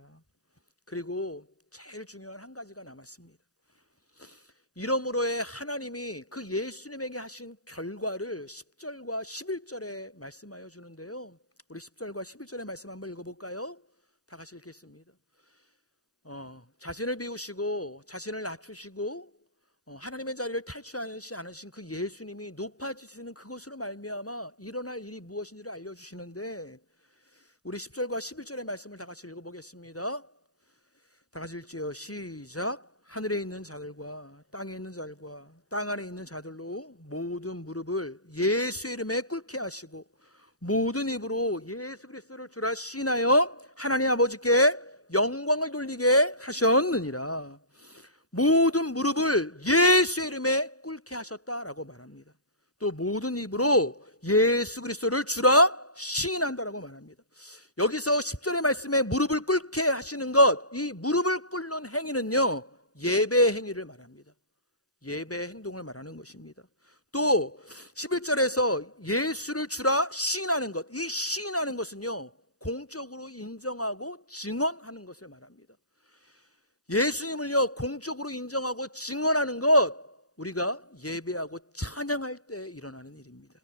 그리고 제일 중요한 한 가지가 남았습니다. 이러므로의 하나님이 그 예수님에게 하신 결과를 10절과 11절에 말씀하여 주는데요, 우리 10절과 11절의 말씀 한번 읽어볼까요? 다 같이 읽겠습니다. 자신을 비우시고 자신을 낮추시고 하나님의 자리를 탈취하지 않으신 그 예수님이 높아지시는 그것으로 말미암아 일어날 일이 무엇인지를 알려주시는데, 우리 10절과 11절의 말씀을 다 같이 읽어보겠습니다. 다 같이 읽지요. 시작. 하늘에 있는 자들과 땅에 있는 자들과 땅 안에 있는 자들로 모든 무릎을 예수의 이름에 꿇게 하시고 모든 입으로 예수 그리스도를 주라 시인하여 하나님 아버지께 영광을 돌리게 하셨느니라. 모든 무릎을 예수의 이름에 꿇게 하셨다라고 말합니다. 또 모든 입으로 예수 그리스도를 주라 시인한다라고 말합니다. 여기서 10절의 말씀에 무릎을 꿇게 하시는 것, 이 무릎을 꿇는 행위는요, 예배의 행위를 말합니다. 예배의 행동을 말하는 것입니다. 또 11절에서 예수를 주라 시인하는 것, 이 시인하는 것은요, 공적으로 인정하고 증언하는 것을 말합니다. 예수님을요, 공적으로 인정하고 증언하는 것, 우리가 예배하고 찬양할 때 일어나는 일입니다.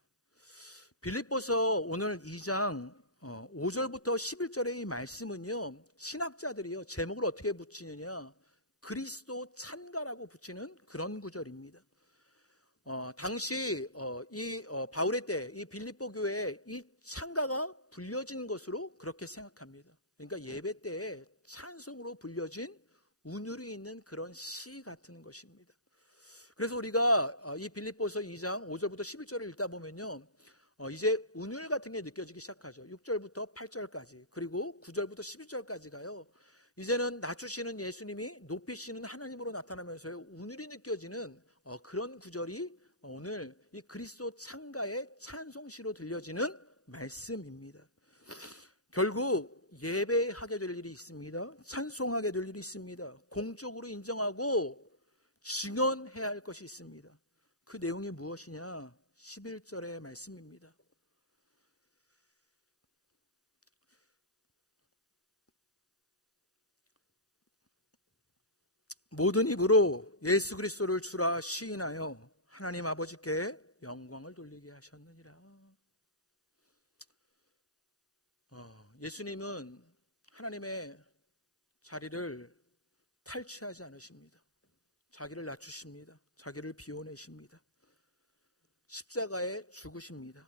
빌립보서 오늘 2장 5절부터 11절의 이 말씀은요, 신학자들이요, 제목을 어떻게 붙이느냐, 그리스도 찬가라고 붙이는 그런 구절입니다. 당시 바울의 때 이 빌립보 교회에 이 찬가가 불려진 것으로 그렇게 생각합니다. 그러니까 예배 때에 찬송으로 불려진 운율이 있는 그런 시 같은 것입니다. 그래서 우리가 이 빌립보서 2장 5절부터 11절을 읽다 보면요, 이제 운율 같은 게 느껴지기 시작하죠. 6절부터 8절까지, 그리고 9절부터 11절까지가요, 이제는 낮추시는 예수님이 높이시는 하나님으로 나타나면서요, 운율이 느껴지는 그런 구절이 오늘 이 그리스도 찬가의 찬송시로 들려지는 말씀입니다. 결국 예배하게 될 일이 있습니다. 찬송하게 될 일이 있습니다. 공적으로 인정하고 증언해야 할 것이 있습니다. 그 내용이 무엇이냐? 11절의 말씀입니다. 모든 입으로 예수 그리스도를 주라 시인하여 하나님 아버지께 영광을 돌리게 하셨느니라. 예수님은 하나님의 자리를 탈취하지 않으십니다. 자기를 낮추십니다. 자기를 비워내십니다. 십자가에 죽으십니다.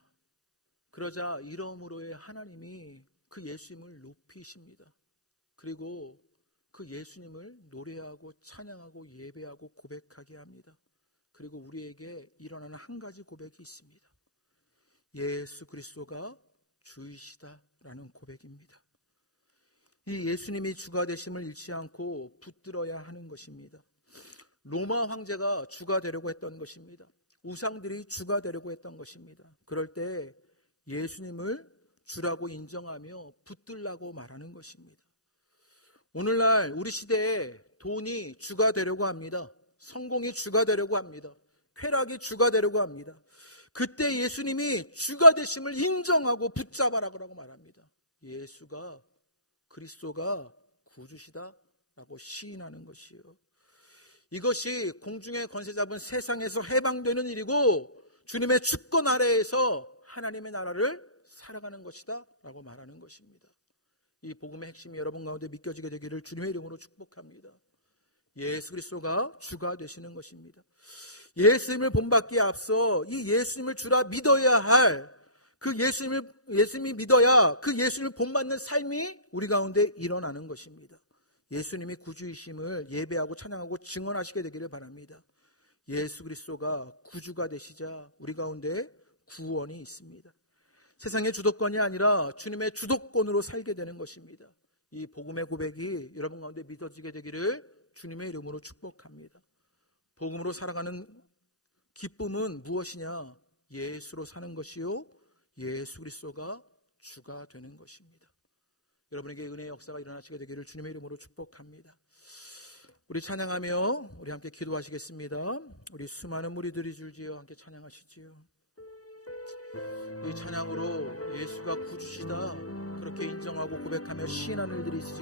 그러자 이러므로의 하나님이 그 예수님을 높이십니다. 그리고 그 예수님을 노래하고 찬양하고 예배하고 고백하게 합니다. 그리고 우리에게 일어나는 한 가지 고백이 있습니다. 예수 그리스도가 주이시다라는 고백입니다. 이 예수님이 주가 되심을 잃지 않고 붙들어야 하는 것입니다. 로마 황제가 주가 되려고 했던 것입니다. 우상들이 주가 되려고 했던 것입니다. 그럴 때 예수님을 주라고 인정하며 붙들라고 말하는 것입니다. 오늘날 우리 시대에 돈이 주가 되려고 합니다. 성공이 주가 되려고 합니다. 쾌락이 주가 되려고 합니다. 그때 예수님이 주가 되심을 인정하고 붙잡아라고 말합니다. 예수가 그리스도가 구주시다라고 시인하는 것이요. 이것이 공중의 권세 잡은 세상에서 해방되는 일이고 주님의 주권 아래에서 하나님의 나라를 살아가는 것이다 라고 말하는 것입니다. 이 복음의 핵심이 여러분 가운데 믿겨지게 되기를 주님의 이름으로 축복합니다. 예수 그리스도가 주가 되시는 것입니다. 예수님을 본받기에 앞서 이 예수님을 주라 믿어야 할 그 예수님이 믿어야 그 예수님을 본받는 삶이 우리 가운데 일어나는 것입니다. 예수님이 구주이심을 예배하고 찬양하고 증언하시게 되기를 바랍니다. 예수 그리스도가 구주가 되시자 우리 가운데 구원이 있습니다. 세상의 주도권이 아니라 주님의 주도권으로 살게 되는 것입니다. 이 복음의 고백이 여러분 가운데 믿어지게 되기를 주님의 이름으로 축복합니다. 복음으로 살아가는 기쁨은 무엇이냐? 예수로 사는 것이요 예수 그리스도가 주가 되는 것입니다. 여러분에게 은혜의 역사가 일어나시게 되기를 주님의 이름으로 축복합니다. 우리 찬양하며 우리 함께 기도하시겠습니다. 우리 수많은 무리들이 줄지어 함께 찬양하시지요. 이 찬양으로 예수가 구주시다 그렇게 인정하고 고백하며 시인하는 일들이 있으시기